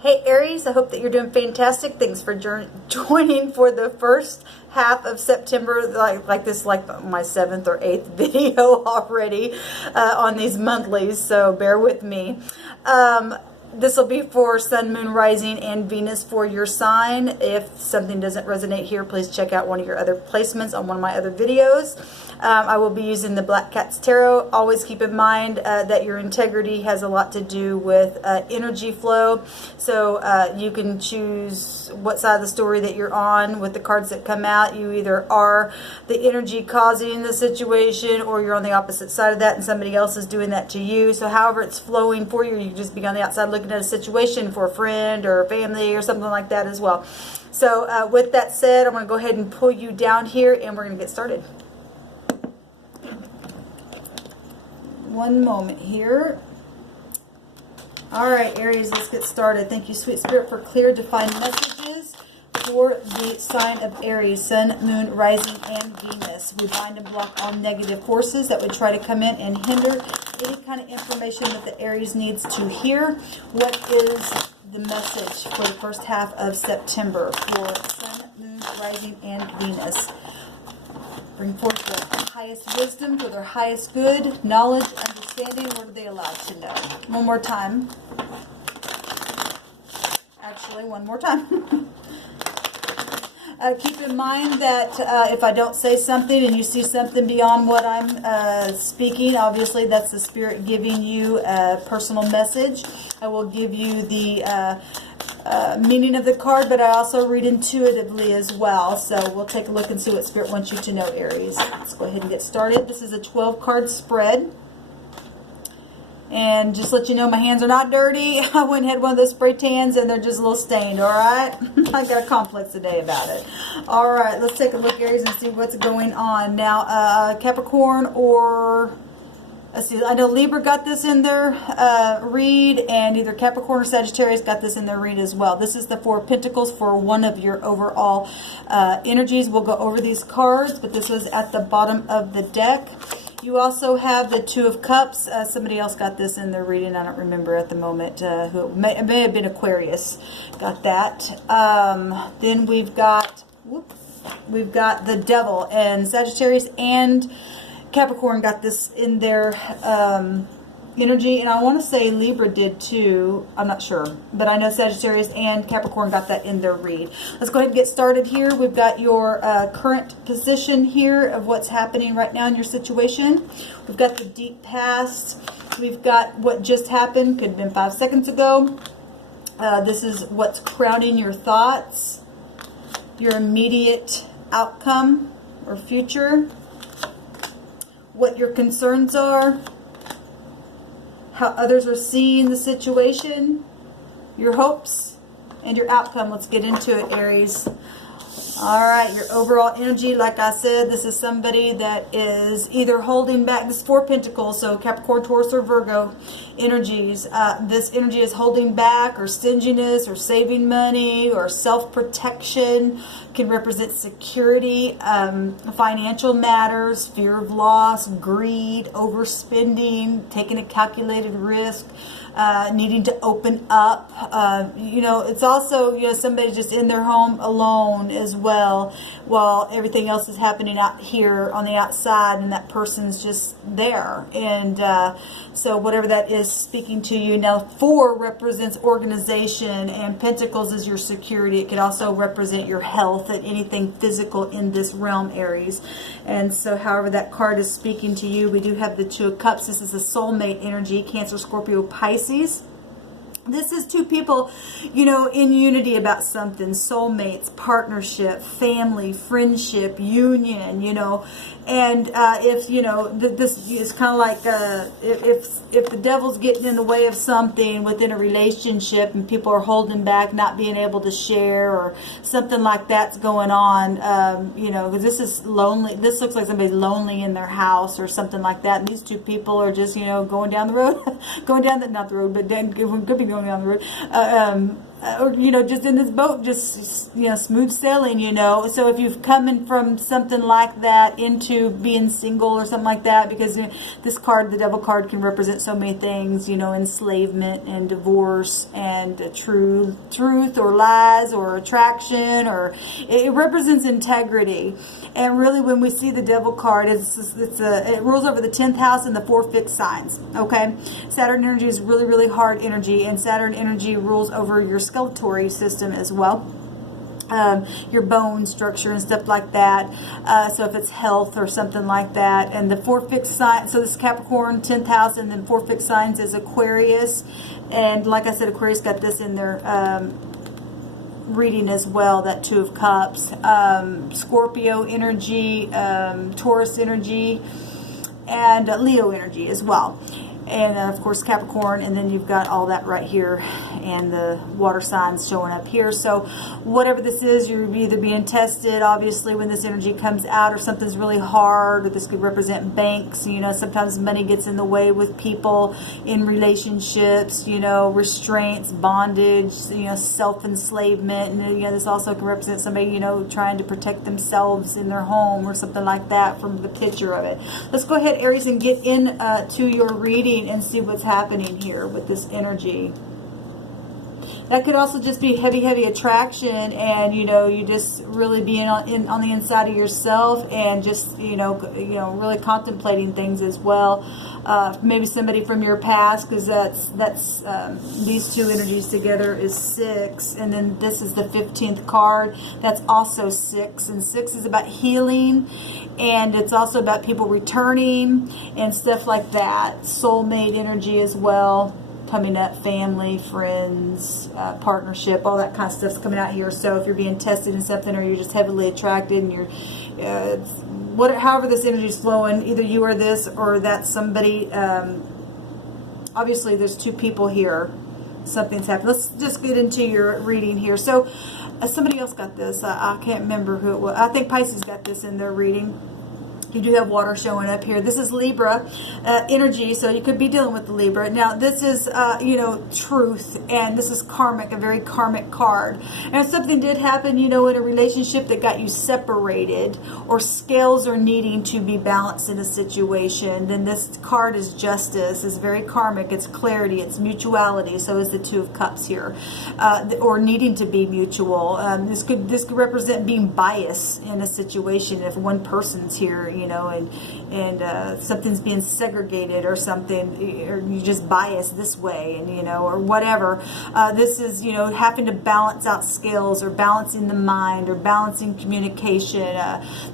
Hey Aries, I hope that you're doing fantastic. Thanks for joining for the first half of September, like my 7th or 8th video already on these monthlies, so bear with me. This will be for Sun, Moon, Rising, and Venus for your sign. If something doesn't resonate here, please check out one of your other placements on one of my other videos. I will be using the Black Cat's Tarot. Always keep in mind that your integrity has a lot to do with energy flow. So you can choose what side of the story that you're on with the cards that come out. You either are the energy causing the situation, or you're on the opposite side of that and somebody else is doing that to you. So however it's flowing for you, you can just be on the outside looking at a situation for a friend or a family or something like that as well. So with that said, I'm going to go ahead and pull you down here and we're going to get started. One moment here. All right, Aries, let's get started. Thank you, Sweet Spirit, for clear, defined messages for the sign of Aries, Sun, Moon, Rising, and Venus. We bind and block all negative forces that would try to come in and hinder any kind of information that the Aries needs to hear. What is the message for the first half of September for Sun, Moon, Rising, and Venus? Bring forth the highest wisdom for their highest good, knowledge, understanding. What are they allowed to know? One more time. Actually, one more time. Keep in mind that if I don't say something and you see something beyond what I'm speaking, obviously that's the Spirit giving you a personal message. I will give you the meaning of the card, but I also read intuitively as well. So we'll take a look and see what Spirit wants you to know, Aries. Let's go ahead and get started. This is a 12-card spread. And just let you know, my hands are not dirty. I went and had one of those spray tans and they're just a little stained, all right? I got a complex today about it. All right, let's take a look, Aries, and see what's going on. Now, Capricorn or... Let's see, I know Libra got this in their read, and either Capricorn or Sagittarius got this in their read as well. This is the Four of Pentacles for one of your overall energies. We'll go over these cards, but this was at the bottom of the deck. You also have the Two of Cups. Somebody else got this in their reading. I don't remember at the moment. Who may have been Aquarius. Got that. Then we've got the Devil, and Sagittarius and Capricorn got this in their energy, and I want to say Libra did too. I'm not sure, but I know Sagittarius and Capricorn got that in their read. Let's go ahead and get started here. We've got your current position here of what's happening right now in your situation. We've got the deep past. We've got what just happened, could have been 5 seconds ago. This is what's crowding your thoughts, your immediate outcome or future, what your concerns are, how others are seeing the situation, your hopes, and your outcome. Let's get into it, Aries. All right, your overall energy, like I said, this is somebody that is either holding back. This is Four Pentacles, so Capricorn, Taurus, or Virgo energies. This energy is holding back, or stinginess, or saving money, or self-protection. Can represent security, financial matters, fear of loss, greed, overspending, taking a calculated risk, needing to open up. You know, it's also, you know, somebody just in their home alone as well, while everything else is happening out here on the outside, and that person's just there. And so whatever that is speaking to you. Now, Four represents organization, and Pentacles is your security. It could also represent your health and anything physical in this realm, Aries. And so however that card is speaking to you, we do have the Two of Cups. This is a soulmate energy, Cancer, Scorpio, Pisces. This is two people, you know, in unity about something. Soulmates, partnership, family, friendship, union, you know. And if, you know, this is kind of like if the devil's getting in the way of something within a relationship and people are holding back, not being able to share, or something like that's going on, you know, because this is lonely. This looks like somebody's lonely in their house or something like that. And these two people are just, you know, going down the road, going down the, not the road, but then could be going down the road, or, you know, just in this boat, just, you know, smooth sailing, you know. So if you've come in from something like that into being single or something like that, because, you know, this card, the Devil card, can represent so many things, you know, enslavement and divorce and truth or lies or attraction, or it represents integrity. And really, when we see the Devil card, it rules over the 10th house and the 4 fixed signs, okay? Saturn energy is really, really hard energy, and Saturn energy rules over your skeletal system as well. Your bone structure and stuff like that. So if it's health or something like that. And the 4 fixed signs, so this is Capricorn, 10th house, and then 4 fixed signs is Aquarius. And like I said, Aquarius got this in their reading as well, that 2 of Cups. Scorpio energy, Taurus energy, and Leo energy as well. And of course Capricorn, and then you've got all that right here, and the water signs showing up here. So whatever this is, you're either being tested, obviously, when this energy comes out, or something's really hard, or this could represent banks. You know, sometimes money gets in the way with people in relationships, you know, restraints, bondage, you know, self-enslavement. And, you know, this also can represent somebody, you know, trying to protect themselves in their home or something like that, from the picture of it. Let's go ahead, Aries, and get in to your reading and see what's happening here with this energy. That could also just be heavy attraction, and, you know, you just really being on the inside of yourself, and just, you know, really contemplating things as well. Maybe somebody from your past, because that's these two energies together is 6, and then this is the 15th card. That's also 6, and 6 is about healing, and it's also about people returning and stuff like that. Soulmate energy as well coming up, family, friends, partnership, all that kind of stuff's coming out here. So if you're being tested in something, or you're just heavily attracted, and you're however this energy is flowing, either you are this or that's somebody. Obviously there's 2 people here. Something's happened. Let's just get into your reading here. So somebody else got this. I can't remember who it was. I think Pisces got this in their reading. You do have water showing up here. This is Libra energy, so you could be dealing with the Libra. Now, this is, you know, truth, and this is karmic, a very karmic card. And if something did happen, you know, in a relationship that got you separated, or scales are needing to be balanced in a situation, then this card is justice. It's very karmic. It's clarity. It's mutuality. So is the 2 of Cups here, or needing to be mutual. This could represent being biased in a situation if one person's here, you know, and something's being segregated or something, or you just bias this way, and, you know, or whatever. This is, you know, having to balance out scales, or balancing the mind, or balancing communication.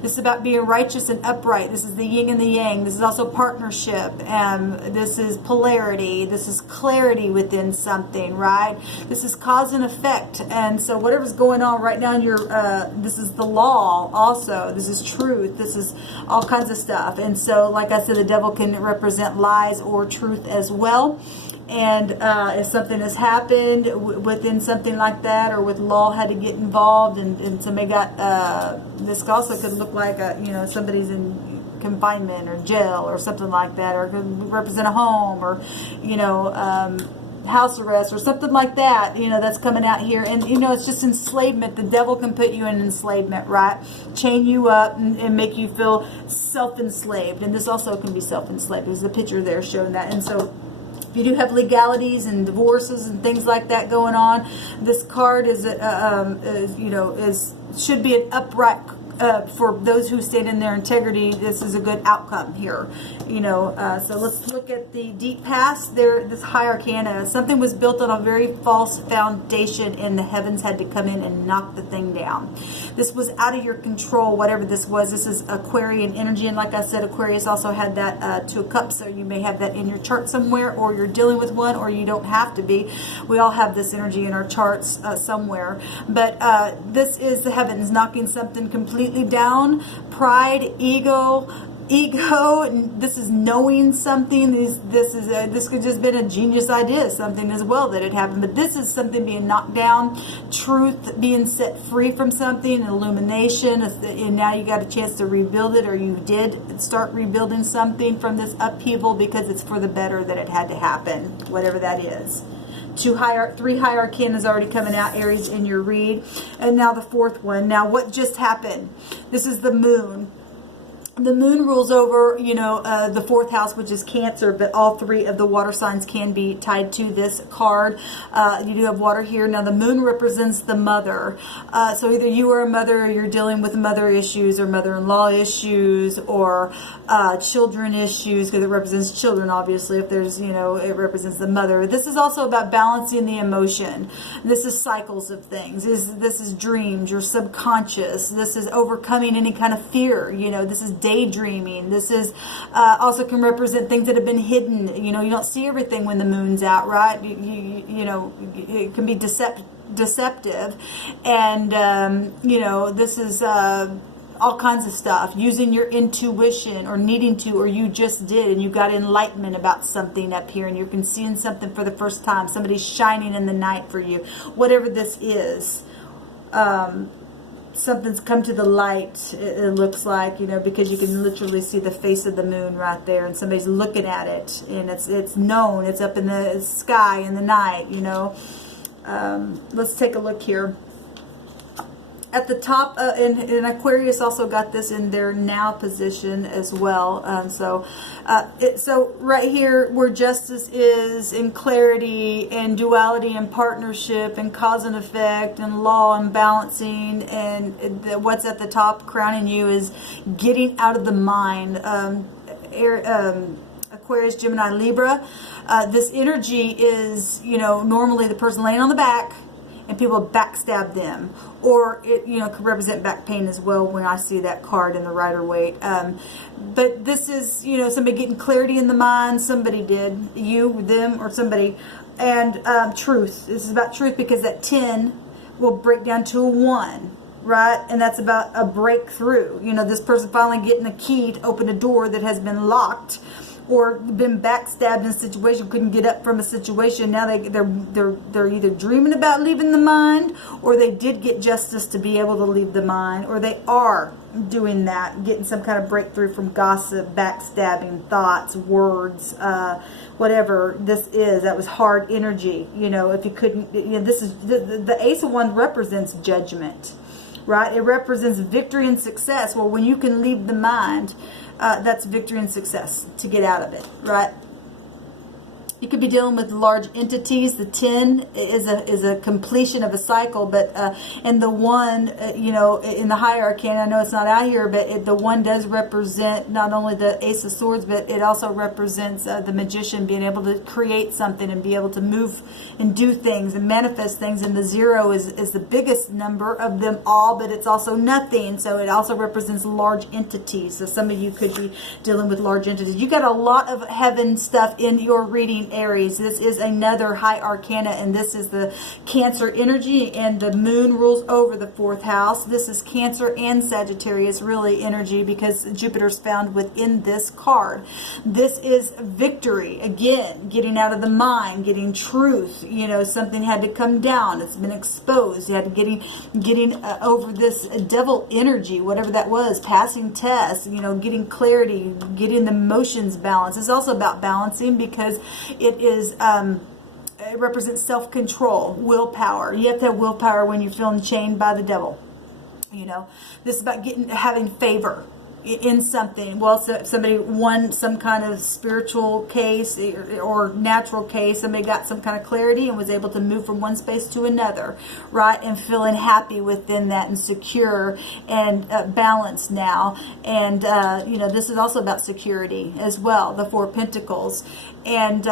This is about being righteous and upright. This is the yin and the yang. This is also partnership. This is polarity. This is clarity within something, right? This is cause and effect. And so whatever's going on right now in your, this is the law also. This is truth. This is all kinds of stuff. And so, like I said, the Devil can represent lies or truth as well. And if something has happened within something like that, or with law had to get involved, and somebody got, this also could look like, you know, somebody's in confinement or jail or something like that, or could represent a home, or, you know, house arrest or something like that, you know, that's coming out here. And, you know, it's just enslavement. The Devil can put you in enslavement, right? Chain you up and make you feel self-enslaved. And this also can be self-enslaved. There's a picture there showing that. And so if you do have legalities and divorces and things like that going on, this card is you know, should be an upright, for those who stand in their integrity. This is a good outcome here, you know. So let's look at the deep past. This high arcana, something was built on a very false foundation, and the heavens had to come in and knock the thing down. This was out of your control, whatever this was. This is Aquarian energy, and like I said, Aquarius also had that 2 of Cups, so you may have that in your chart somewhere, or you're dealing with one, or you don't have to be. We all have this energy in our charts somewhere. But this is the heavens knocking something completely down. Pride, ego. This is knowing something. This could just been a genius idea, something as well that had happened. But this is something being knocked down, truth being set free from something, an illumination, and now you got a chance to rebuild it, or you did start rebuilding something from this upheaval, because it's for the better that it had to happen, whatever that is. three high arcana is already coming out, Aries, in your read. And now the fourth one. Now, what just happened? This is the moon. The moon rules over, you know, the fourth house, which is Cancer, but all three of the water signs can be tied to this card. You do have water here. Now, the moon represents the mother. So either you are a mother, or you're dealing with mother issues or mother-in-law issues or children issues, because it represents children, obviously. If there's, you know, it represents the mother. This is also about balancing the emotion. This is cycles of things. This is dreams, your subconscious. This is overcoming any kind of fear. You know, this is daydreaming. This is also can represent things that have been hidden. You know, you don't see everything when the moon's out, right? You know, it can be deceptive, and you know, this is all kinds of stuff. Using your intuition, or needing to, or you just did, and you got enlightenment about something up here, and you're seeing something for the first time. Somebody's shining in the night for you. Whatever this is. Something's come to the light, it looks like, you know, because you can literally see the face of the moon right there, and somebody's looking at it, and it's known, it's up in the sky in the night, you know. Let's take a look here. At the top, and Aquarius also got this in their now position as well. So right here, where justice is, and clarity, and duality, and partnership, and cause and effect, and law, and balancing, and what's at the top crowning you is getting out of the mind. Aquarius, Gemini, Libra. This energy is, you know, normally the person laying on the back, and people backstab them, or it, you know, could represent back pain as well when I see that card in the Rider-Waite. But this is, you know, somebody getting clarity in the mind. Somebody did, you, them, or somebody. And truth. This is about truth, because that 10 will break down to a 1. Right? And that's about a breakthrough. You know, this person finally getting a key to open a door that has been locked, or been backstabbed in a situation, couldn't get up from a situation. Now they're either dreaming about leaving the mind, or they did get justice to be able to leave the mind, or they are doing that, getting some kind of breakthrough from gossip, backstabbing, thoughts, words, whatever this is. That was hard energy. You know, if you couldn't, you know, this is the Ace of Wands represents judgment, right? It represents victory and success. Well, when you can leave the mind, that's victory and success to get out of it, right? You could be dealing with large entities. The 10 is a completion of a cycle, but and the 1, you know, in the hierarchy, and I know it's not out here, but the 1 does represent not only the Ace of Swords, but it also represents the magician being able to create something and be able to move and do things and manifest things. And the 0 is the biggest number of them all, but it's also nothing. So it also represents large entities. So some of you could be dealing with large entities. You got a lot of heaven stuff in your reading, Aries. This is another high arcana, and this is the Cancer energy, and the moon rules over the 4th house. This is Cancer and Sagittarius really energy, because Jupiter's found within this card. This is victory, again, getting out of the mind, getting truth. You know, something had to come down, it's been exposed. You had to getting over this devil energy, whatever that was, passing tests, you know, getting clarity, getting the emotions balanced. It's also about balancing, because it is, it represents self-control, willpower. You have to have willpower when you're feeling chained by the devil. You know, this is about having favor in something. Well, so if somebody won some kind of spiritual case or natural case, somebody got some kind of clarity and was able to move from one space to another, right? And feeling happy within that, and secure and balanced now. And, you know, this is also about security as well, the 4 of Pentacles. And,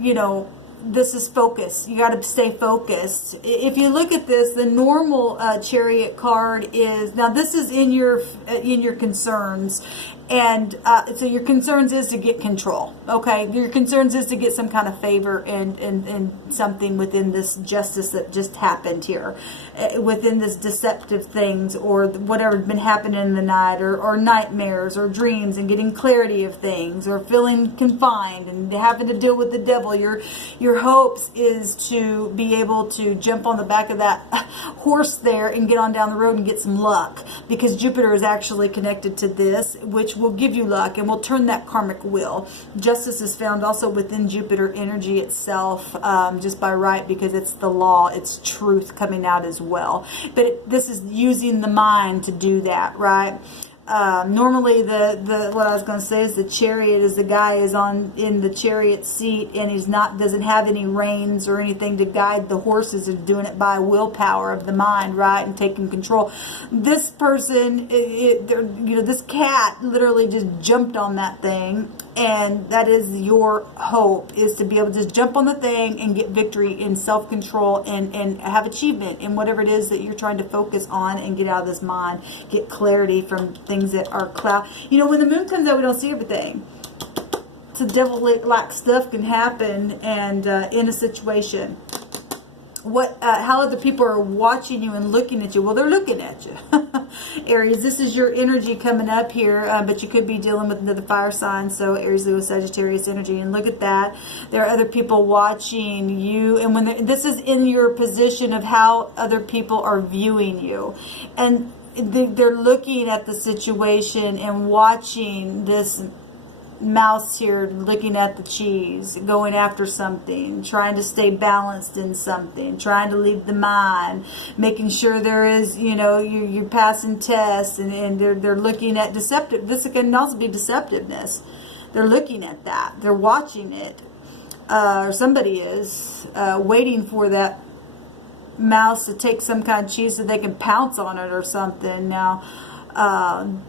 you know, this is focus. You got to stay focused. If you look at this, the normal Chariot card is, now this is in your concerns, and so your concerns is to get control. Okay, your concerns is to get some kind of favor and something within this justice that just happened here, within this deceptive things or whatever's been happening in the night, or nightmares or dreams, and getting clarity of things, or feeling confined and having to deal with the devil. Your hopes is to be able to jump on the back of that horse there and get on down the road and get some luck, because Jupiter is actually connected to this, which which will give you luck and will turn that karmic wheel. Justice is found also within Jupiter energy itself, just by right, because it's the law, it's truth coming out as well. But this is using the mind to do that, right? Normally what I was going to say is the chariot is the guy is in the chariot seat, and doesn't have any reins or anything to guide the horses, and doing it by willpower of the mind, right, and taking control. This person, this cat literally just jumped on that thing, and that is your hope, is to be able to just jump on the thing and get victory in self-control and have achievement in whatever it is that you're trying to focus on, and get out of this mind, get clarity from things that are cloud. When the moon comes out, we don't see everything. So devil-like stuff can happen, and in a situation. How other people are watching you and looking at you. Well, they're looking at you. Aries, this is your energy coming up here, but you could be dealing with another fire sign. So Aries, Leo, Sagittarius energy, and look at that. There are other people watching you, and when this is in your position of how other people are viewing you, and they're looking at the situation and watching this mouse here, looking at the cheese, going after something, trying to stay balanced in something, trying to leave the mind, making sure there is, you're passing tests, and they're looking at deceptive. This can also be deceptiveness. They're looking at that. They're watching it. Or somebody is waiting for that mouse to take some kind of cheese so they can pounce on it or something. Now,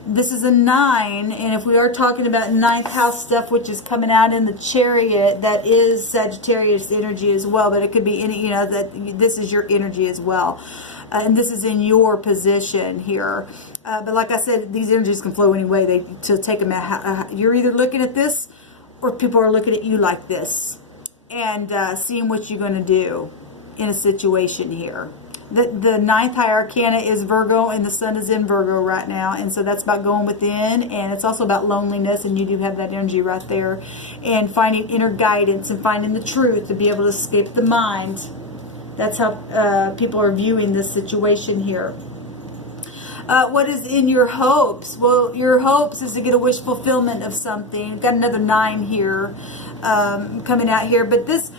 this is a 9, and if we are talking about 9th house stuff, which is coming out in the chariot, that is Sagittarius energy as well, but it could be any, that this is your energy as well. And this is in your position here. But like I said, these energies can flow any way. To take them out, you're either looking at this, or people are looking at you like this, and seeing what you're going to do in a situation here. The 9th high arcana is Virgo, and the sun is in Virgo right now, and so that's about going within, and it's also about loneliness, and you do have that energy right there, and finding inner guidance and finding the truth to be able to escape the mind. That's how people are viewing this situation here. What is in your hopes? Well, your hopes is to get a wish fulfillment of something. We've got another 9 here coming out here, but this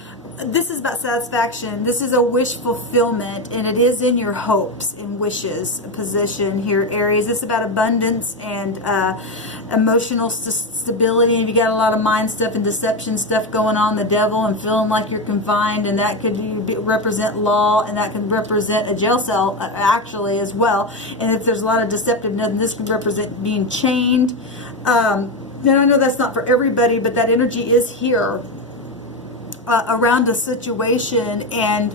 is about satisfaction. This is a wish fulfillment, and it is in your hopes and wishes position here, Aries. This is about abundance and emotional stability. And if you got a lot of mind stuff and deception stuff going on, the devil, and feeling like you're confined, and that could represent law, and that can represent a jail cell actually as well. And if there's a lot of deceptiveness, this could represent being chained. And I know that's not for everybody, but that energy is here. Around a situation, and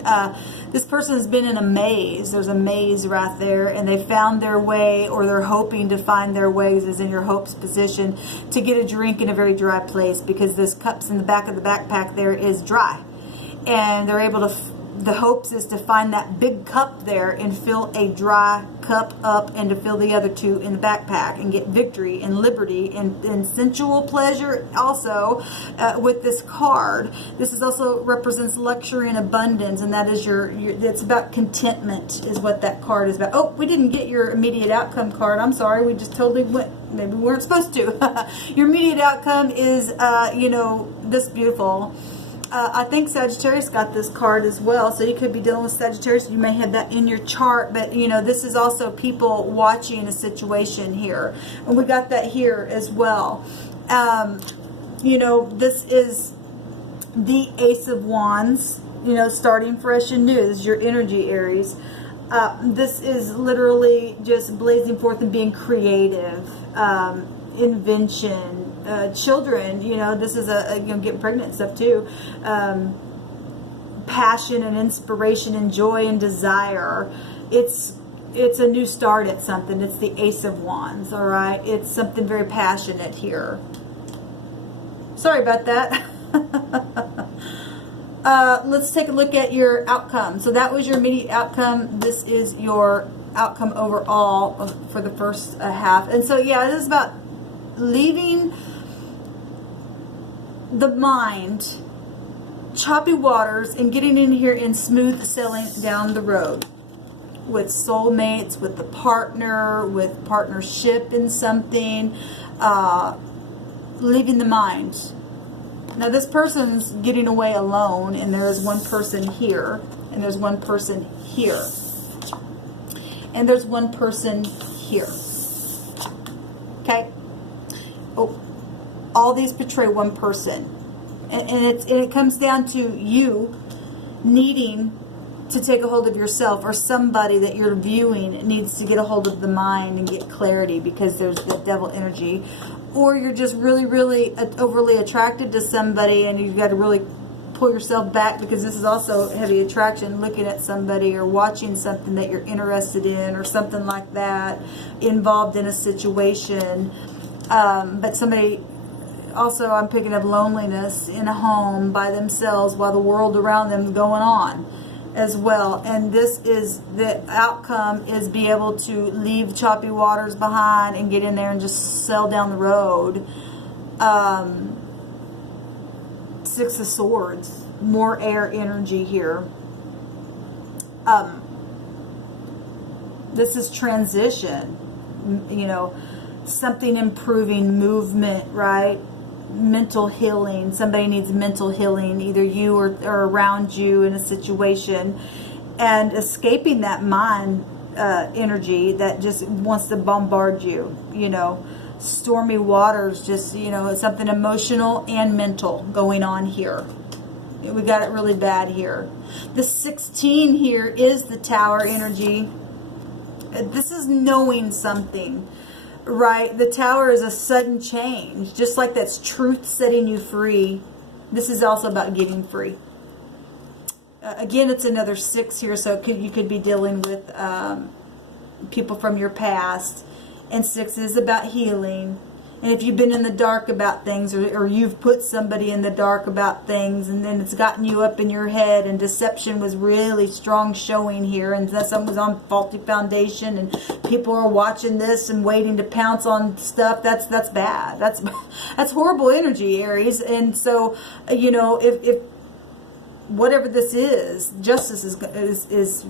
this person has been in a maze. There's a maze right there, and they found their way, or they're hoping to find their ways, is in your hopes position, to get a drink in a very dry place, because this cups in the back of the backpack there is dry, and they're able to the hopes is to find that big cup there and fill a dry cup up, and to fill the other 2 in the backpack, and get victory and liberty and sensual pleasure also with this card. This is also represents luxury and abundance, and that is it's about contentment is what that card is about. Oh, we didn't get your immediate outcome card. I'm sorry, we just totally went, maybe we weren't supposed to. Your immediate outcome is this beautiful. I think Sagittarius got this card as well, so you could be dealing with Sagittarius. You may have that in your chart, but this is also people watching a situation here, and we got that here as well. This is the Ace of Wands. Starting fresh and new. This is your energy, Aries. This is literally just blazing forth and being creative, invention. Children, this is getting pregnant and stuff too. Passion and inspiration and joy and desire. It's a new start at something. It's the Ace of Wands, all right? It's something very passionate here. Sorry about that. Let's take a look at your outcome. So that was your immediate outcome. This is your outcome overall for the first half. And so, yeah, it is about leaving the mind, choppy waters, and getting in here and smooth sailing down the road. with soulmates, with the partner, with partnership in something, leaving the mind. Now this person's getting away alone, and there is one person here, and there's one person here, and there's one person here. Okay? Oh, all these portray one person. And it comes down to you needing to take a hold of yourself, or somebody that you're viewing needs to get a hold of the mind and get clarity, because there's the devil energy. Or you're just really, really overly attracted to somebody, and you've got to really pull yourself back, because this is also heavy attraction, looking at somebody or watching something that you're interested in or something like that, involved in a situation. But somebody, also I'm picking up loneliness in a home by themselves while the world around them is going on as well. And this is the outcome, is be able to leave choppy waters behind and get in there and just sail down the road. Six of Swords, more air energy here. This is transition, you know, something improving, movement, right? Mental healing. Somebody needs mental healing, either you or around you in a situation, and escaping that mind energy that just wants to bombard you, you know. Stormy waters, just, you know, something emotional and mental going on here. We got it really bad here. The 16 here is the Tower energy. This is knowing something. Right, the Tower is a sudden change, just like that's truth setting you free. This is also about getting free. Again, it's another 6 here, so you could be dealing with people from your past. And 6 is about healing. And if you've been in the dark about things, or you've put somebody in the dark about things, and then it's gotten you up in your head, and deception was really strong showing here, and something was on faulty foundation, and people are watching this and waiting to pounce on stuff, that's bad. That's horrible energy, Aries. And so, you know, if whatever this is, justice is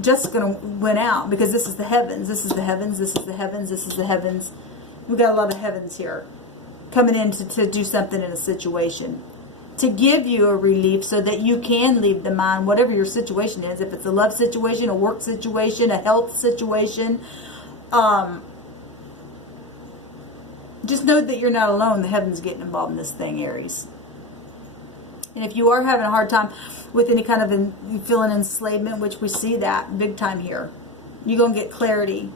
just going to win out, because this is the heavens, this is the heavens, this is the heavens, this is the heavens. We've got a lot of heavens here coming in to do something in a situation, to give you a relief so that you can leave the mind, whatever your situation is. If it's a love situation, a work situation, a health situation, just know that you're not alone. The heavens getting involved in this thing, Aries. And if you are having a hard time with any kind of feeling enslavement, which we see that big time here, you're going to get clarity.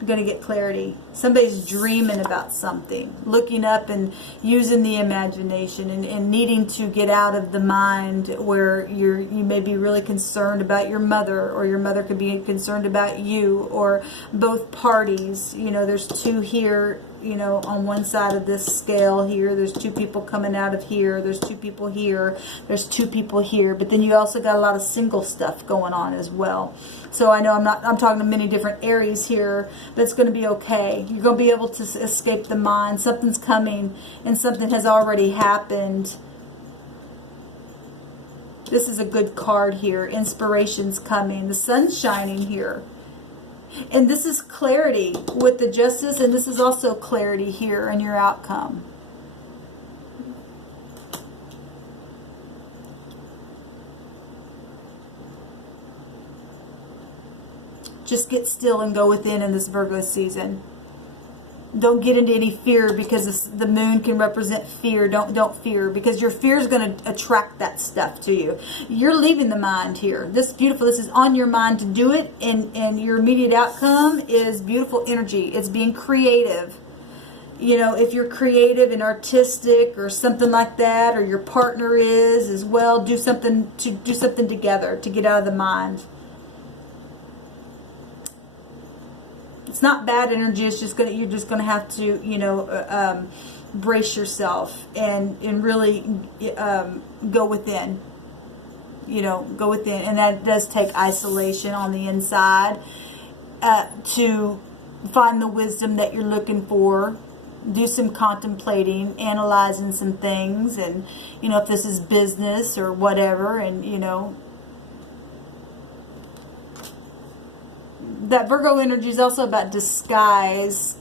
You're going to get clarity. Somebody's dreaming about something, looking up and using the imagination, and needing to get out of the mind where you may be really concerned about your mother, or your mother could be concerned about you, or both parties. You know, there's 2 here, you know, on one side of this scale here. There's 2 people coming out of here. There's 2 people here. There's 2 people here. But then you also got a lot of single stuff going on as well. So I know I'm talking to many different Aries here, but it's going to be okay. You're going to be able to escape the mind. Something's coming, and something has already happened. This is a good card here. Inspiration's coming. The sun's shining here. And this is clarity with the Justice, and this is also clarity here in your outcome. Just get still and go within in this Virgo season. Don't get into any fear, because the moon can represent fear. Don't fear, because your fear is going to attract that stuff to you. You're leaving the mind here. This is beautiful. This is on your mind to do it, and your immediate outcome is beautiful energy. It's being creative. You know, if you're creative and artistic or something like that, or your partner is as well, do something together to get out of the mind. It's not bad energy. It's just you're just gonna have to, you know, brace yourself and really go within. You know, go within, and that does take isolation on the inside to find the wisdom that you're looking for. Do some contemplating, analyzing some things, and you know, if this is business or whatever, and you know, that Virgo energy is also about disguise.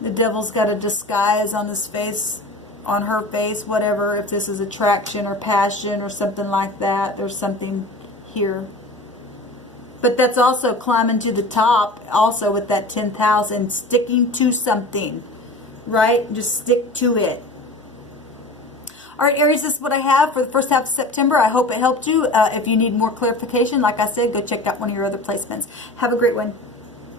The devil's got a disguise on his face, on her face, whatever. If this is attraction or passion or something like that, there's something here. But that's also climbing to the top, also with that 10th house, and sticking to something, right? Just stick to it. All right, Aries, this is what I have for the first half of September. I hope it helped you. If you need more clarification, like I said, go check out one of your other placements. Have a great one.